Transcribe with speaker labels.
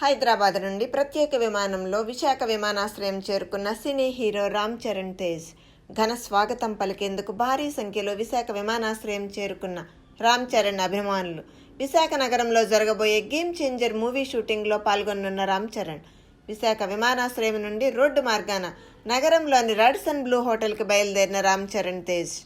Speaker 1: హైదరాబాద్ నుండి ప్రత్యేక విమానంలో విశాఖ విమానాశ్రయం చేరుకున్న సినీ హీరో రామ్ చరణ్ తేజ్ ఘన స్వాగతం పలికేందుకు భారీ సంఖ్యలో విశాఖ విమానాశ్రయం చేరుకున్న రామ్ చరణ్ అభిమానులు. విశాఖ నగరంలో జరగబోయే గేమ్ చేంజర్ మూవీ షూటింగ్లో పాల్గొనున్న రామ్ చరణ్ విశాఖ విమానాశ్రయం నుండి రోడ్డు మార్గాన నగరంలోని రాడ్సన్ బ్లూ హోటల్కి బయలుదేరిన రామ్ చరణ్ తేజ్.